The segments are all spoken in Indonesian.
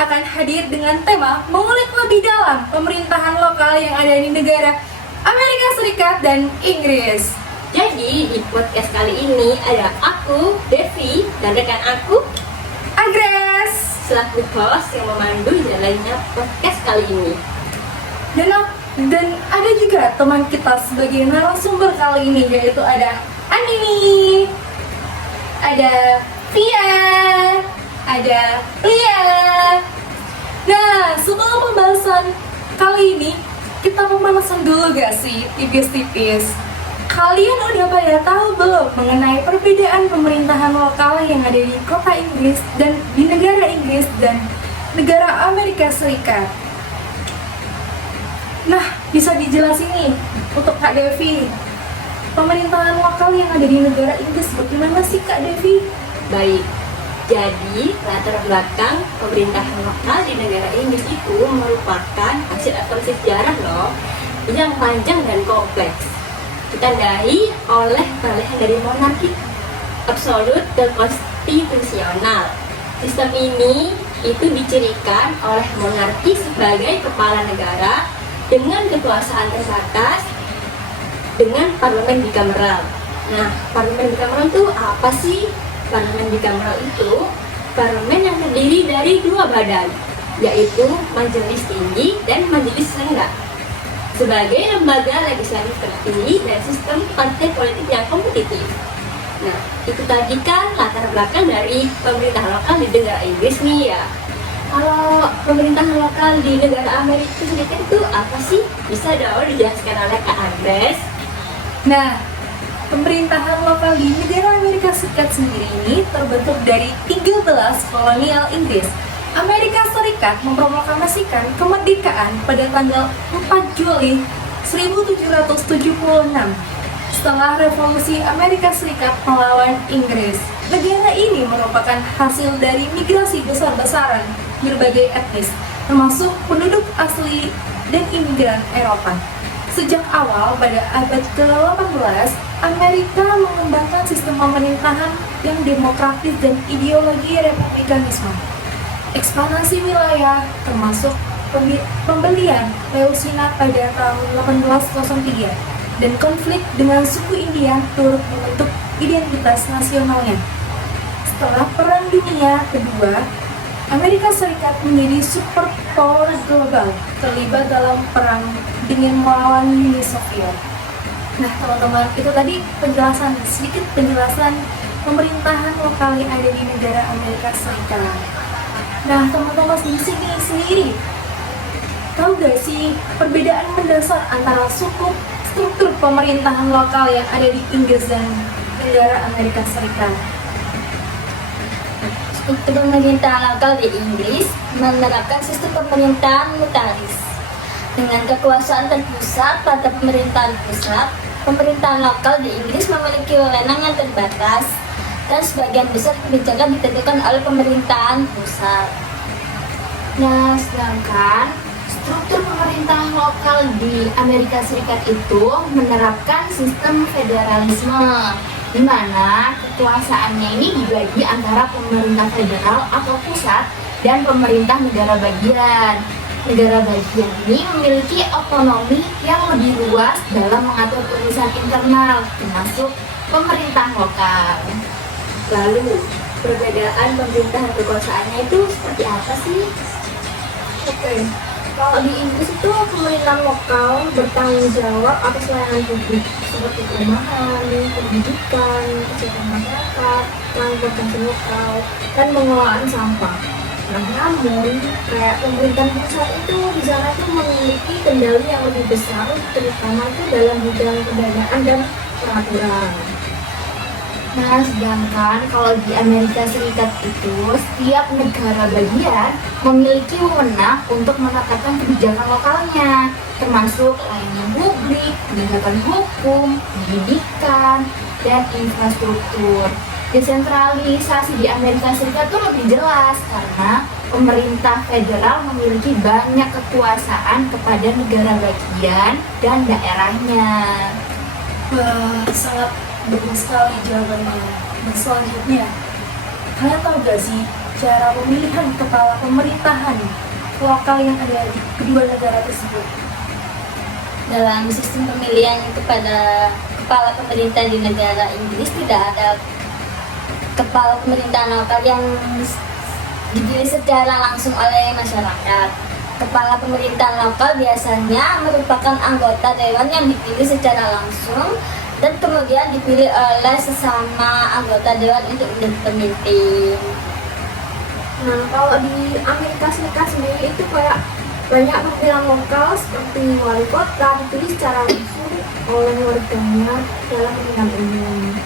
akan hadir dengan tema mengulik lebih dalam pemerintahan lokal yang ada di negara Amerika Serikat dan Inggris. Jadi di podcast kali ini ada aku, Devi, dan rekan aku, Agres, selaku host yang memandu jalannya podcast kali ini. dan ada juga teman kita sebagai narasumber kali ini, yaitu ada Anini, ada Via, ada Lia. Nah, sebelum pembahasan kali ini, kita pemanasan dulu gak sih, tipis-tipis. Kalian udah pada tahu belum mengenai perbedaan pemerintahan lokal yang ada di kota Inggris dan di negara Inggris dan negara Amerika Serikat? Nah, bisa dijelasin nih untuk Kak Devi, pemerintahan lokal yang ada di negara Inggris bagaimana sih Kak Devi? Baik, jadi latar belakang pemerintahan lokal di negara Inggris itu merupakan hasil aktor sejarah loh, yang panjang dan kompleks, ditandai oleh peralihan dari monarki absolut ke konstitusional. Sistem ini itu dicirikan oleh monarki sebagai kepala negara dengan kekuasaan terbatas dengan parlemen bikameral. Nah, parlemen bikameral itu apa sih? Parlemen bikameral itu parlemen yang terdiri dari dua badan, yaitu Majelis Tinggi dan Majelis Rendah, sebagai lembaga legislatif tertinggi dan sistem partai politik yang kompetitif. Nah, itu tadi kan latar belakang dari pemerintah lokal di negara Inggris nih ya. Kalau pemerintahan lokal di negara Amerika Serikat itu apa sih? Bisa dong dijelaskan oleh Kak Agnes. Nah, pemerintahan lokal di negara Amerika Serikat sendiri ini terbentuk dari 13 kolonial Inggris. Amerika Serikat memproklamasikan kemerdekaan pada tanggal 4 Juli 1776 setelah revolusi Amerika Serikat melawan Inggris. Negara ini merupakan hasil dari migrasi besar-besaran berbagai etnis, termasuk penduduk asli dan imigran Eropa. Sejak awal pada abad ke-18, Amerika mengembangkan sistem pemerintahan yang demokratis dan ideologi republikanisme. Ekspansi wilayah termasuk pembelian Leusina pada tahun 1803 dan konflik dengan suku India turut membentuk identitas nasionalnya. Setelah Perang Dunia Kedua, Amerika Serikat menjadi superpower global, terlibat dalam perang dengan melawan Uni Soviet. Nah, teman-teman, itu tadi sedikit penjelasan pemerintahan lokal yang ada di negara Amerika Serikat. Nah, teman-teman di sini sendiri, tahu gak sih perbedaan mendasar antara struktur pemerintahan lokal yang ada di Inggris dan negara Amerika Serikat? Struktur pemerintahan lokal di Inggris menerapkan sistem pemerintahan mutaris dengan kekuasaan terpusat pada pemerintahan pusat. Pemerintahan lokal di Inggris memiliki wewenang yang terbatas dan sebagian besar kebijakan ditentukan oleh pemerintahan pusat. Nah, sedangkan struktur pemerintahan lokal di Amerika Serikat itu menerapkan sistem federalisme, di mana kekuasaannya ini dibagi antara pemerintah federal atau pusat dan pemerintah negara bagian. Negara bagian ini memiliki otonomi yang lebih luas dalam mengatur urusan internal, termasuk pemerintah lokal. Lalu, perbedaan pemerintahan kekuasaannya itu seperti apa sih? Oke, kalau di Inggris itu pemerintahan lokal bertanggung jawab atas layanan publik seperti perumahan, pendidikan, kesehatan masyarakat, transportasi lokal, dan pengelolaan sampah. Nah, namun kayak pemerintahan pusat itu di sana itu memiliki kendali yang lebih besar, terutama itu dalam bidang perdagangan dan peraturan. Nah, sedangkan kalau di Amerika Serikat itu setiap negara bagian memiliki wewenang untuk menetapkan kebijakan lokalnya, termasuk layanan publik, penegakan hukum, pendidikan, dan infrastruktur. Desentralisasi di Amerika Serikat itu lebih jelas karena pemerintah federal memiliki banyak kekuasaan kepada negara bagian dan daerahnya. Wah, sangat bagus sekali jawabannya. Dan selanjutnya, kalian tahu gak sih cara pemilihan kepala pemerintahan lokal yang ada di kedua negara tersebut. Dalam sistem pemilihan kepada kepala pemerintah di negara Inggris tidak ada kepala pemerintahan lokal yang dipilih secara langsung oleh masyarakat. Kepala pemerintahan lokal biasanya merupakan anggota dewan yang dipilih secara langsung dan kemudian dipilih oleh sesama anggota dewan untuk menjadi pemimpin. Nah, kalau di Amerika Serikat sendiri itu kayak banyak pemilihan lokal seperti wali kota dipilih secara langsung oleh warganya dalam pemilihan umum.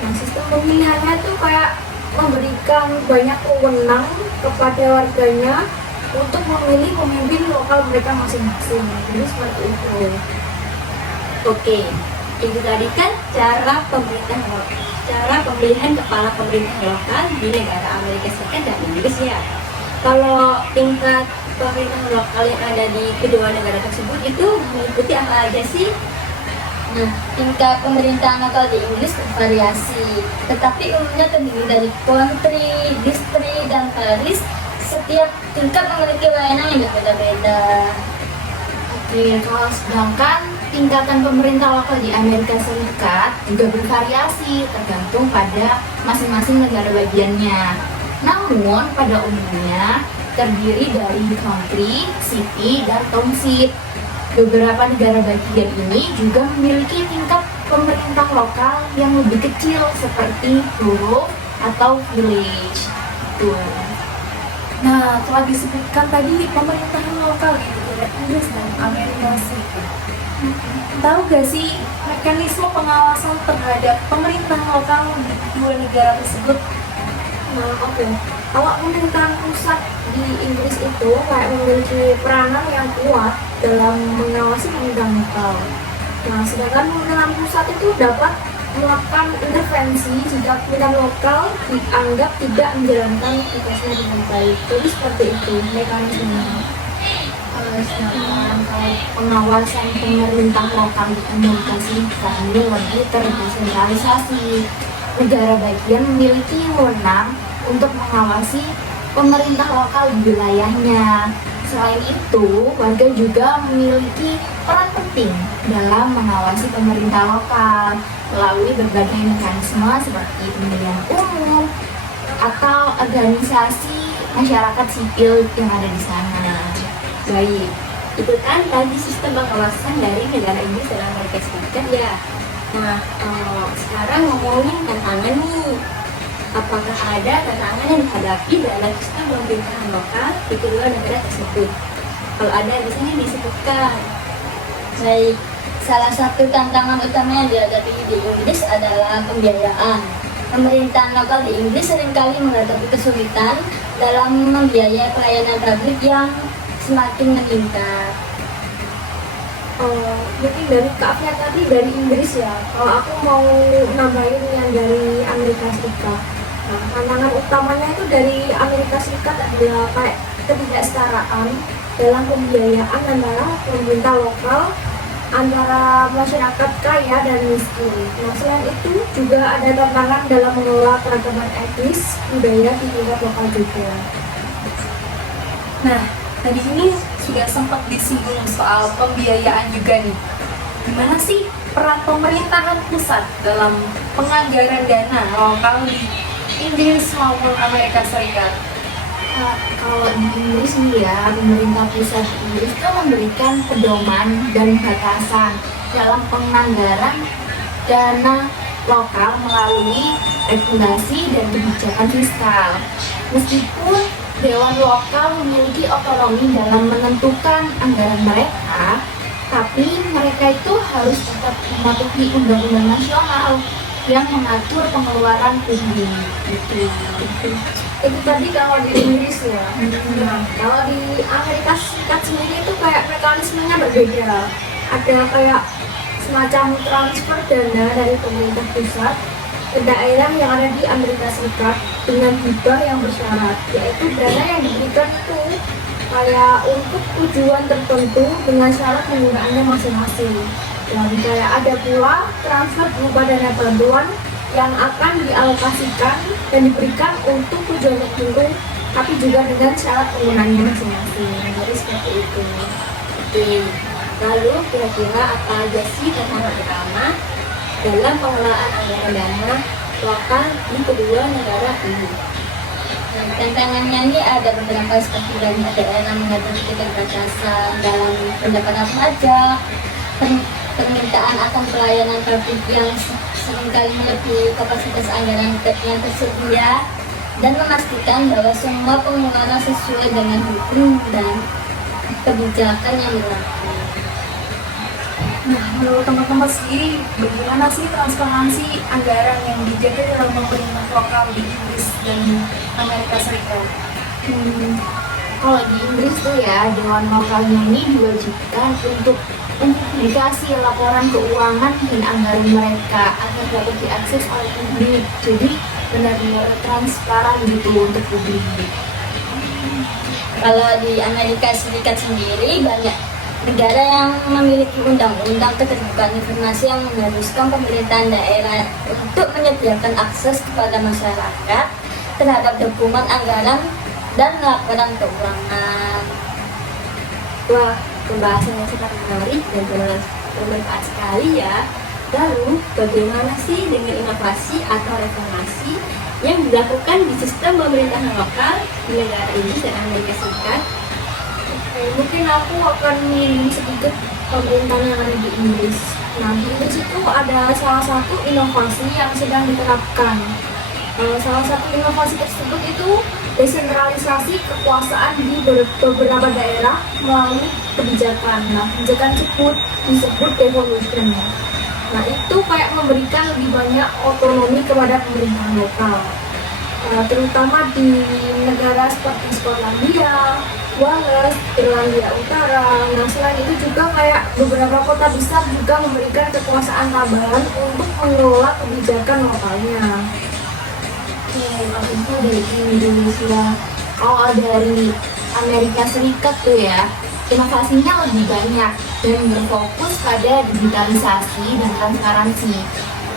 Nah, sistem pemilihannya itu kayak memberikan banyak wewenang kepada warganya untuk memilih pemimpin lokal mereka masing-masing. Jadi seperti itu. Oke, itu tadi kan cara pemilihan kepala pemerintahan lokal di negara Amerika Serikat dan Inggris ya. Kalau tingkat pemerintahan lokal yang ada di kedua negara tersebut itu mengikuti apa aja sih? Nah, tingkat pemerintahan lokal di Inggris bervariasi, tetapi umumnya terdiri dari country, distrik, dan parish. Setiap tingkat memiliki wewenang yang berbeda-beda. Oke, kalau sedangkan tingkatan pemerintah lokal di Amerika Serikat juga bervariasi tergantung pada masing-masing negara bagiannya. Namun pada umumnya terdiri dari county, city, dan township. Beberapa negara bagian ini juga memiliki tingkat pemerintah lokal yang lebih kecil seperti borough atau village. Tuh. Nah, telah disebutkan tadi pemerintahan lokal di negara Inggris dan Amerika Serikat. Tahu gak sih mekanisme pengawasan terhadap pemerintahan lokal di kedua negara tersebut? Nah, oke. Kalau pemerintahan pusat di Inggris itu kayak memiliki peranan yang kuat dalam mengawasi pemerintahan lokal. Nah, sedangkan pemerintahan pusat itu dapat melakukan intervensi jika pemerintahan lokal dianggap tidak menjalankan tugasnya dengan baik. Jadi seperti itu mekanismenya. Sedangkan kalau pengawasan pemerintah lokal di Amerika Serikat ini lebih terdesentralisasi. Negara bagian memiliki wewenang untuk mengawasi pemerintah lokal di wilayahnya. Selain itu, warga juga memiliki peran penting dalam mengawasi pemerintah lokal melalui berbagai mekanisme seperti pemilihan umum atau organisasi masyarakat sipil yang ada di sana. Baik, itu kan tadi sistem pengawasan dari negara Inggris dan Amerika Serikat ya. Nah, sekarang ngomongin tantangan nih. Apakah ada tantangan yang dihadapi dalam sistem pemerintahan lokal di kedua negara tersebut? Kalau ada, biasanya disebutkan. Baik, salah satu tantangan utama yang dihadapi di Inggris adalah pembiayaan. Pemerintahan lokal di Inggris seringkali menghadapi kesulitan dalam membiayai pelayanan publik yang semakin meningkat. Mungkin dari Kak tadi dari Inggris ya. Kalau aku mau nambahin yang dari Amerika Serikat. Nah, tantangan utamanya itu dari Amerika Serikat adalah kayak ketidaksetaraan dalam pembiayaan antara pemerintah lokal, antara masyarakat kaya dan miskin. Nah, selain itu juga ada tantangan dalam mengelola keragaman etnis budaya di tingkat lokal juga. Nah, tadi ini sudah sempat disinggung soal pembiayaan juga nih. Gimana sih peran pemerintahan pusat dalam penganggaran dana lokal di Inggris maupun Amerika Serikat? Kalau di Inggris nih ya, pemerintah pusat Inggris itu memberikan pedoman dan batasan dalam penganggaran dana lokal melalui regulasi dan kebijakan fiskal. Meskipun Dewan lokal memiliki otonomi dalam menentukan anggaran mereka, tapi mereka itu harus tetap mematuhi undang-undang nasional yang mengatur pengeluaran publik. Itu tadi kalau di Inggris ya. Nah, kalau di Amerika Serikat sendiri itu kayak mekanismenya berbeda. Ada kayak semacam transfer dana dari pemerintah pusat ke daerah yang ada di Amerika Serikat dengan hibah yang bersyarat, yaitu dana yang diberikan itu kayak untuk tujuan tertentu dengan syarat penggunaannya masing-masing. Dan kayak ada pula transfer berupa dana bantuan yang akan dialokasikan dan diberikan untuk tujuan tertentu, tapi juga dengan syarat penggunaannya masing-masing. Jadi seperti itu. Oke, lalu kira-kira apa aja sih tantangan utama dalam pengelolaan anggaran dana lokal di kedua negara ini? Nah, tantangannya ini ada beberapa seperti banyak daerah menghadapi keterbatasan dalam pendapatan pajak, permintaan akan pelayanan publik yang seringkali melebihi kapasitas anggaran yang tersedia, dan memastikan bahwa semua pengeluaran sesuai dengan hukum dan kebijakan yang berlaku. Nah, menurut teman-teman sendiri, bagaimana sih transparansi anggaran yang dijaga dalam pemerintah lokal di Inggris dan Amerika Serikat? Kalau di Inggris tuh ya, dewan lokalnya ini diwajibkan untuk mempublikasi laporan keuangan dan anggaran mereka agar dapat diakses oleh publik. Jadi benar-benar transparan gitu untuk publik. Kalau di Amerika Serikat sendiri, banyak negara yang memiliki undang-undang keterbukaan informasi yang mengharuskan pemerintahan daerah untuk menyediakan akses kepada masyarakat terhadap dokumen anggaran dan laporan keuangan. Wah, pembahasan yang sangat menarik dan bermanfaat sekali ya. Lalu, bagaimana sih dengan inovasi atau reformasi yang dilakukan di sistem pemerintahan lokal di negara Inggris dan Amerika Serikat? Mungkin aku akan menyinggung sedikit pemerintahan yang ada di Inggris. Nah, di Inggris itu ada salah satu inovasi yang sedang diterapkan. Salah satu inovasi tersebut itu desentralisasi kekuasaan di beberapa daerah melalui kebijakan. Nah, kebijakan tersebut disebut devolution. Nah, itu kayak memberikan lebih banyak otonomi kepada pemerintahan lokal. Terutama di negara seperti Skotlandia, Wales, Irlandia Utara. Nah, selain itu juga kayak beberapa kota besar juga memberikan kekuasaan tambahan untuk mengelola kebijakan lokalnya. Kalau itu dari Indonesia. Kalau dari Amerika Serikat tuh ya, inovasinya lebih banyak dan berfokus pada digitalisasi dan transparansi.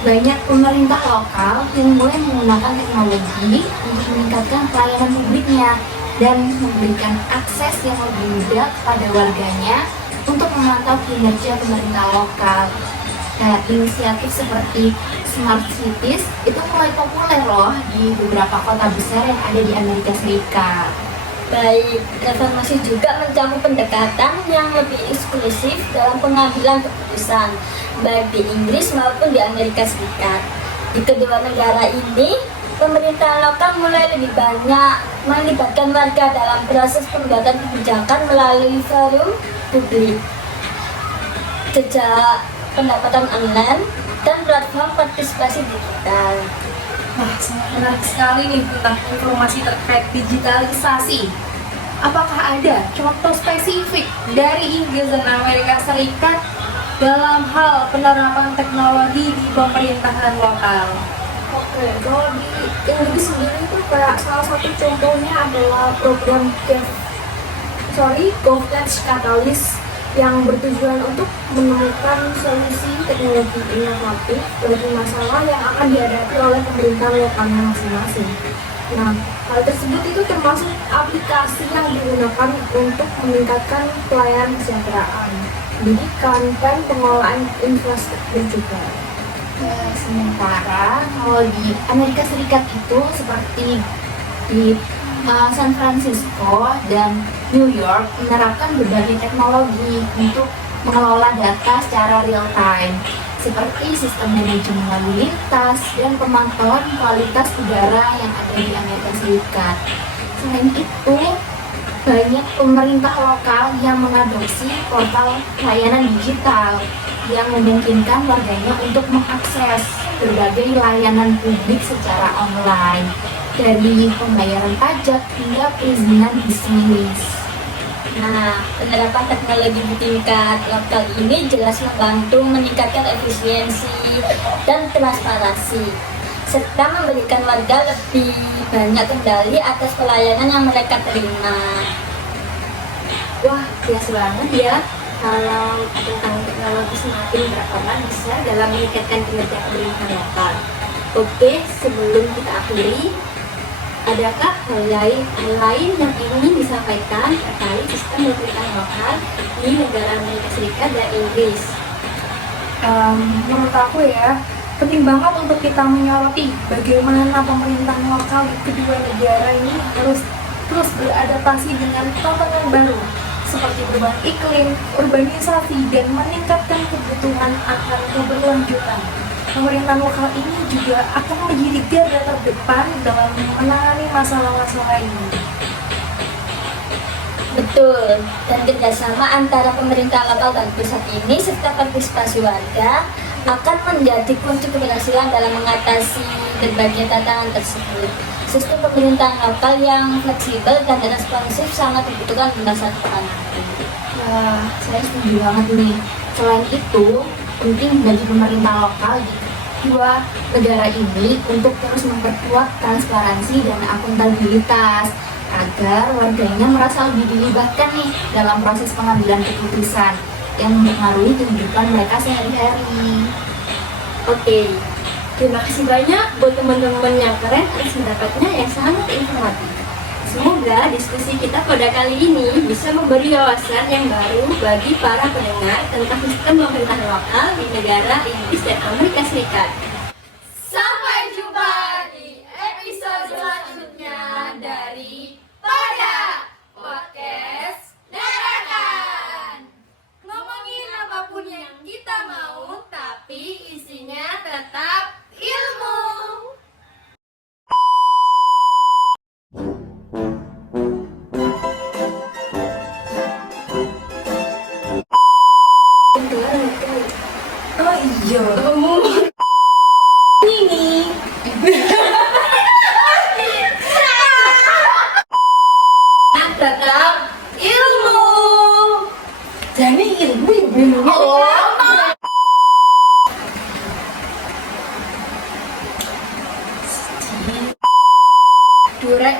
Banyak pemerintah lokal yang mulai menggunakan teknologi untuk meningkatkan pelayanan publiknya dan memberikan akses yang lebih mudah kepada warganya untuk memantau kinerja pemerintah lokal. Nah, inisiatif seperti Smart Cities itu mulai populer loh di beberapa kota besar yang ada di Amerika Serikat. Baik, reformasi juga mencakup pendekatan yang lebih eksklusif dalam pengambilan keputusan, baik di Inggris maupun di Amerika Serikat. Di kedua negara ini, pemerintahan lokal mulai lebih banyak melibatkan warga dalam proses pembuatan kebijakan melalui forum publik, jejak pendapatan online, dan platform partisipasi digital. Wah, sangat menarik sekali nih tentang informasi terkait digitalisasi. Apakah ada contoh spesifik dari Inggris dan Amerika Serikat dalam hal penerapan teknologi di pemerintahan lokal? Oke, kalau di Inggris sendiri itu kayak salah satu contohnya adalah program Governance Catalyst yang bertujuan untuk menemukan solusi teknologi inovatif bagi masalah yang akan dihadapi oleh pemerintah lokalnya masing-masing. Nah, hal tersebut itu termasuk aplikasi yang digunakan untuk meningkatkan pelayanan kesejahteraan, pendidikan, dan pengelolaan infrastruktur juga. Sementara kalau di Amerika Serikat itu seperti di San Francisco dan New York menerapkan berbagai teknologi untuk mengelola data secara real time, seperti sistem manajemen lalu lintas dan pemantauan kualitas udara yang ada di Amerika Serikat. Selain itu, banyak pemerintah lokal yang mengadopsi portal layanan digital yang memungkinkan warganya untuk mengakses berbagai layanan publik secara online, dari pembayaran pajak hingga perizinan bisnis. Nah, penerapan teknologi di tingkat lokal ini jelas membantu meningkatkan efisiensi dan transparansi, serta memberikan warga lebih banyak kendali atas pelayanan yang mereka terima. Wah, biasa banget ya. kalau tentang teknologi semakin berperan besar dalam meningkatkan kinerja pemerintahan lokal. Oke, sebelum kita akhiri, adakah hal lain yang ingin disampaikan terkait sistem pemerintahan lokal di negara Amerika Serikat dan Inggris? Menurut aku ya, penting banget untuk kita menyoroti bagaimana pemerintahan lokal di kedua negara ini harus terus beradaptasi dengan tantangan baru seperti perubahan iklim, urbanisasi, dan meningkatkan kebutuhan akan keberlanjutan. Pemerintahan lokal ini juga akan menjadi garda terdepan dalam menangani masalah-masalah ini. Betul, dan kerjasama antara pemerintah lokal dan pusat ini serta partisipasi warga akan menjadi kunci keberhasilan dalam mengatasi berbagai tantangan tersebut. Sistem pemerintahan lokal yang fleksibel dan responsif sangat dibutuhkan di masa depan. Wah, saya setuju banget nih. Selain itu, penting bagi pemerintah lokal di kedua negara ini untuk terus memperkuat transparansi dan akuntabilitas agar warganya merasa lebih dilibatkan nih dalam proses pengambilan keputusan yang mempengaruhi kehidupan mereka sehari-hari. Oke, terima kasih banyak buat teman-teman yang keren atas pendapatnya yang sangat informatif. Semoga diskusi kita pada kali ini bisa memberi wawasan yang baru bagi para pendengar tentang sistem pemerintahan lokal di negara Inggris dan Amerika Serikat. Sampai jumpa di episode selanjutnya dari Pada Podcast Dadakan. Ngomongin apapun yang kita mau, tapi isinya tetap ilmu. Oh iya. Ini. Tetap ilmu. Jadi ilmu ilmu. Durek.